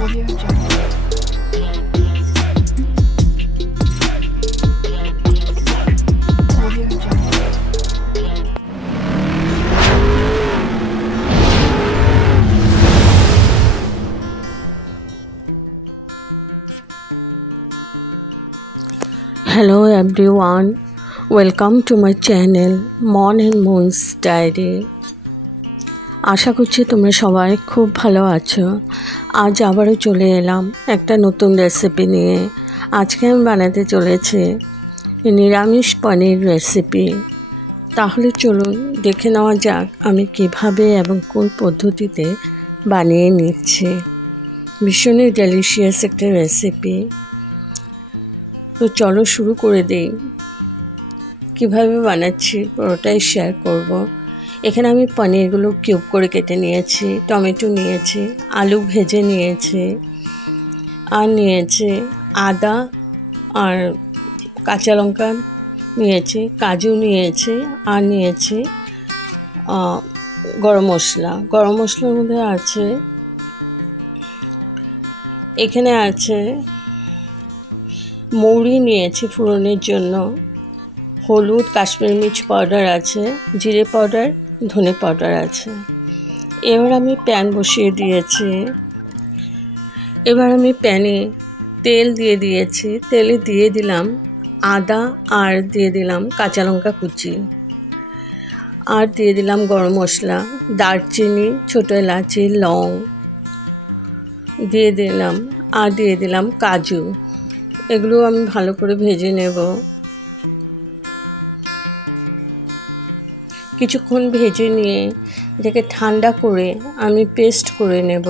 Audio Jungle. Audio Jungle. Hello everyone, welcome to my channel Mon and Moon's Diary. আশা করছি তোমরা সবাই খুব ভালো আছো। আজ আবারও চলে এলাম একটা নতুন রেসিপি নিয়ে। আজকে আমি বানাতে চলেছি নিরামিষ পনির রেসিপি। তাহলে চলুন দেখে নেওয়া যাক আমি কিভাবে এবং কোন পদ্ধতিতে বানিয়ে নিচ্ছি। ভীষণই ডেলিশিয়াস একটা রেসিপি। তো চলো শুরু করে দিই। কিভাবে বানাচ্ছি পুরোটাই শেয়ার করব। এখানে আমি পনিরগুলো কিউব করে কেটে নিয়েছি, টমেটো নিয়েছি, আলু ভেজে নিয়েছি, আর নিয়েছি আদা আর কাঁচা লঙ্কা নিয়েছি, কাজু নিয়েছি, আর নিয়েছি গরম মশলা। গরম মশলার মধ্যে আছে এখানে আছে মৌরি নিয়েছি ফোড়নের জন্য, হলুদ, কাশ্মীরি মির্চ পাউডার আছে, জিরে পাউডার, ধনে পাউডার আছে। এবার আমি প্যান বসিয়ে দিয়েছি। এবার আমি প্যানে তেল দিয়ে দিয়েছি। তেলে দিয়ে দিলাম আদা আর দিয়ে দিলাম কাঁচা লঙ্কা কুচি, আর দিয়ে দিলাম গরম মশলা, দারচিনি, ছোটো এলাচি, লং দিয়ে দিলাম, আর দিয়ে দিলাম কাজু। এগুলো আমি ভালো করে ভেজে নেব। কিছুক্ষণ ভেজে নিয়ে এটাকে ঠান্ডা করে আমি পেস্ট করে নেব।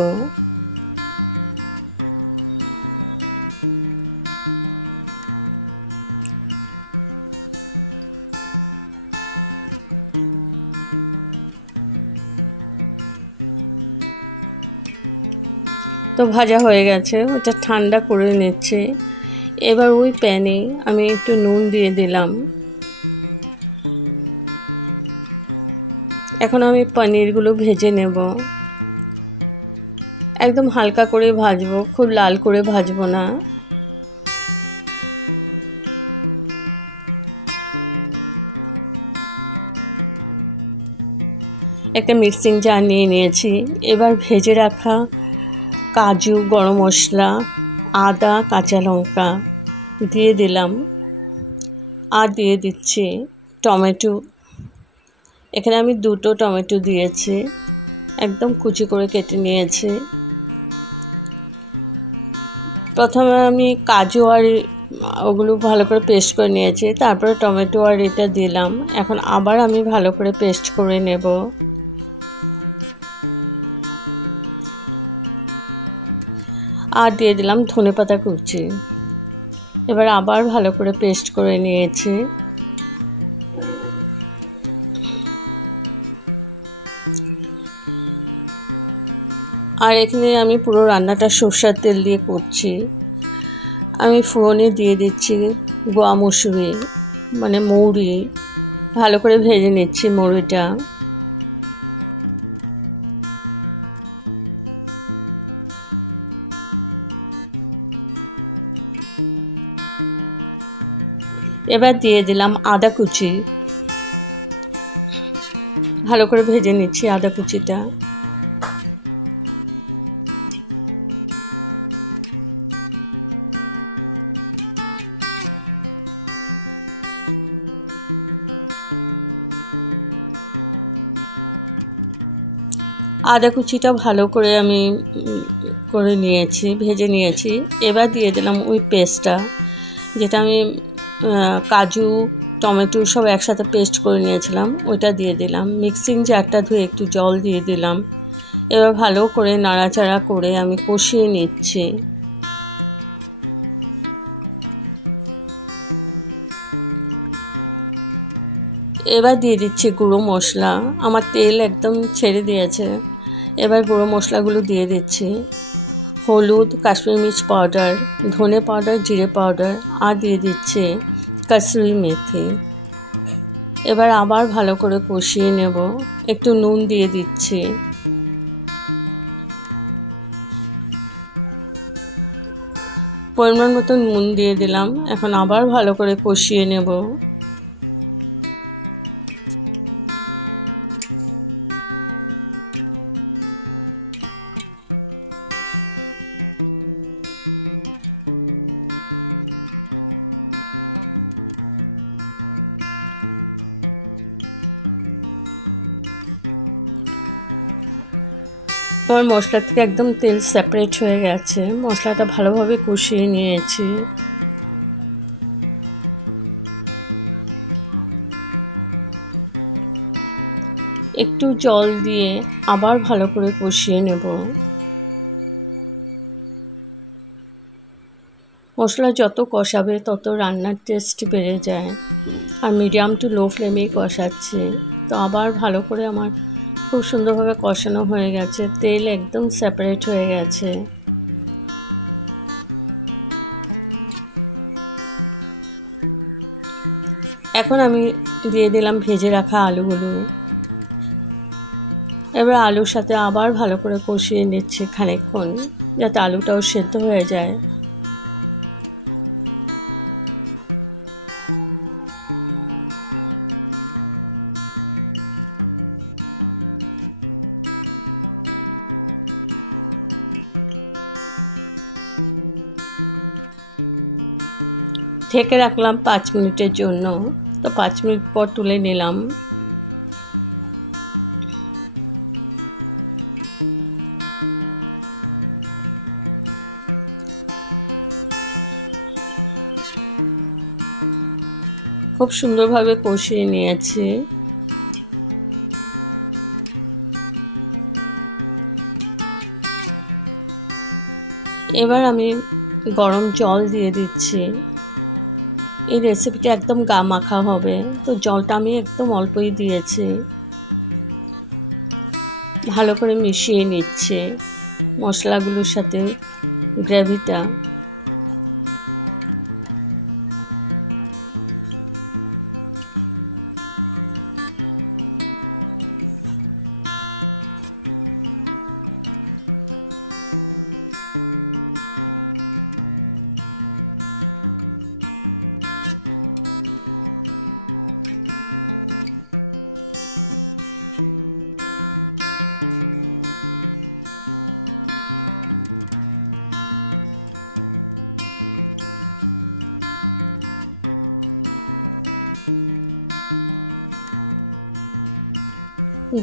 তো ভাজা হয়ে গেছে, ওটা ঠান্ডা করে নিচ্ছে। এবার ওই প্যানে আমি একটু নুন দিয়ে দিলাম। এখন আমি পনিরগুলো ভেজে নেব। একদম হালকা করে ভাজবো, খুব লাল করে ভাজবো না। একটা মিক্সিং জার নিয়ে নিয়েছি। এবার ভেজে রাখা কাজু, গরম মশলা, আদা, কাঁচা লঙ্কা দিয়ে দিলাম, আর দিয়ে দিচ্ছি টমেটো। এখানে আমি দুটো টমেটো দিয়েছি, একদম কুচি করে কেটে নিয়েছি। প্রথমে আমি কাজু আর ওগুলো ভালো করে পেস্ট করে নিয়েছি, তারপরে টমেটো আর এটা দিলাম। এখন আবার আমি ভালো করে পেস্ট করে নেব। আর দিয়ে দিলাম ধনেপাতা কুচি। এবার আবার ভালো করে পেস্ট করে নিয়েছি। আর এখানে আমি পুরো রান্নাটা সরষের তেল দিয়ে করছি। আমি ফোড়নে দিয়ে দিচ্ছি গোয়া মসুরি, মানে মৌরি। ভালো করে ভেজে নিচ্ছি মৌরিটা। এবার দিয়ে দিলাম আদা কুচি। ভালো করে ভেজে নিচ্ছি আদা কুচিটা। আদা কুচিটা ভালো করে আমি করে নিয়েছি, ভেজে নিয়েছি। এবার দিয়ে দিলাম ওই পেস্টটা, যেটা আমি কাজু, টমেটো সব একসাথে পেস্ট করে নিয়েছিলাম, ওইটা দিয়ে দিলাম। মিক্সিং জারটা ধুয়ে একটু জল দিয়ে দিলাম। এবার ভালো করে নাড়াচাড়া করে আমি কষিয়ে নিচ্ছি। এবার দিয়ে দিচ্ছি গুঁড়ো মশলা। আমার তেল একদম ছেড়ে দিয়েছে। এবার গুঁড়ো মশলাগুলো দিয়ে দিচ্ছি। হলুদ, কাশ্মীরি মির্চ পাউডার, ধনে পাউডার, জিরে পাউডার, আর দিয়ে দিচ্ছি কসুরি মেথি। এবার আবার ভালো করে কষিয়ে নেব। একটু নুন দিয়ে দিচ্ছি। পরিমাণ মতো নুন দিয়ে দিলাম। এখন আবার ভালো করে কষিয়ে নেব। আমার মশলা থেকে একদম তেল সেপারেট হয়ে গেছে। মশলাটা ভালোভাবে কষিয়ে নিয়েছি। একটু জল দিয়ে আবার ভালো করে কষিয়ে নেব। মশলা যত কষাবে তত রান্নার টেস্ট বেড়ে যায়। আর মিডিয়াম টু লো ফ্লেমেই কষাচ্ছি। তো আবার ভালো করে আমার খুব সুন্দরভাবে কষানো হয়ে গেছে। তেল একদম সেপারেট হয়ে গেছে। এখন আমি দিয়ে দিলাম ভেজে রাখা আলুগুলো। এবার আলুর সাথে আবার ভালো করে কষিয়ে নিচ্ছি খানিকক্ষণ, যাতে আলুটাও সেদ্ধ হয়ে যায়। ঢেকে রাখলাম 5 মিনিটের জন্য। তো 5 মিনিট পর তুলে নিলাম। খুব সুন্দরভাবে কষিয়ে নিয়েছি। এবার আমি গরম জল দিয়ে দিচ্ছি। এই রেসিপিটা একদম গা মাখা হবে, তো জলটা আমি একদম অল্পই দিয়েছি। ভালো করে মিশিয়ে নিচ্ছে মশলাগুলোর সাথে গ্রেভিটা।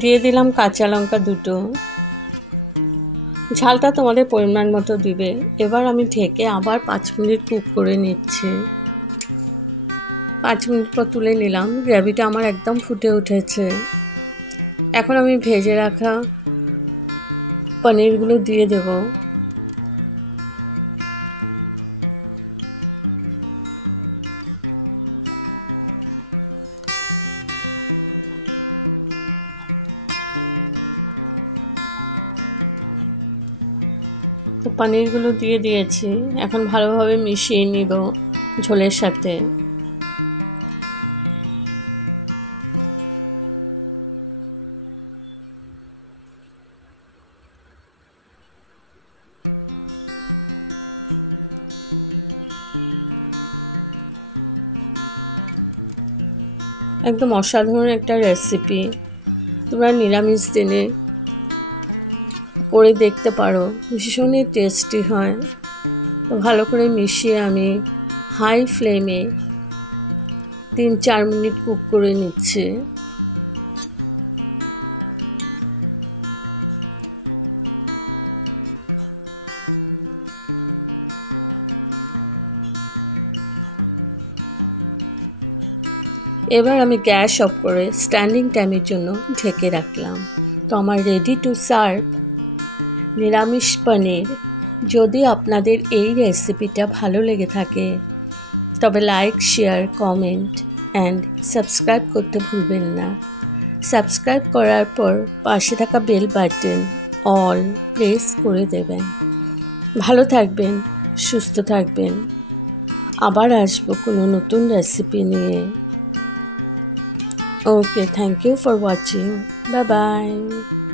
দিয়ে দিলাম কাঁচা লঙ্কা 2টো। ঝালটা তোমাদের পরিমাণ মতো দিবে। এবার আমি ঢেকে আবার 5 মিনিট কুক করে নিচ্ছি। 5 মিনিট পর তুলে নিলাম। গ্রেভিটা আমার একদম ফুটে উঠেছে। এখন আমি ভেজে রাখা পনিরগুলো দিয়ে দেব। তো পনিরগুলো দিয়ে দিয়েছি। এখন ভালোভাবে মিশিয়ে নিব ঝোলের সাথে। একদম অসাধারণ একটা রেসিপি। তোমরা নিরামিষ দিনে করে দেখতে পারো, ভীষণই টেস্টি হয়। তো ভালো করে মিশিয়ে আমি হাই ফ্লেমে 3-4 মিনিট কুক করে নিচ্ছি। এবার আমি গ্যাস অফ করে স্ট্যান্ডিং টাইমের জন্য ঢেকে রাখলাম। তো আমার রেডি টু সার্ভ নিরামিষ পনির। যদি আপনাদের এই রেসিপিটা ভালো লেগে থাকে তবে like, share, comment and subscribe করতে ভুলবেন না। সাবস্ক্রাইব করার পর পাশে থাকা বেল বাটন অল প্রেস করে দেবেন। ভালো থাকবেন, সুস্থ থাকবেন। আবার আসবো কোনো নতুন রেসিপি নিয়ে। Okay, thank you for watching. Bye bye.